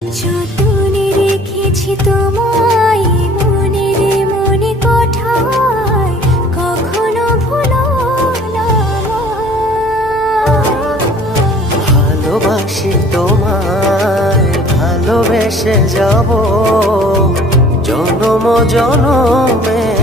যতনে রেখেছি তোমায় মনের মনে কোঠায়, কখনো ভুলো না আমায়। ভালোবাসি তোমায়, ভালোবেসে যাব জনম জনমে।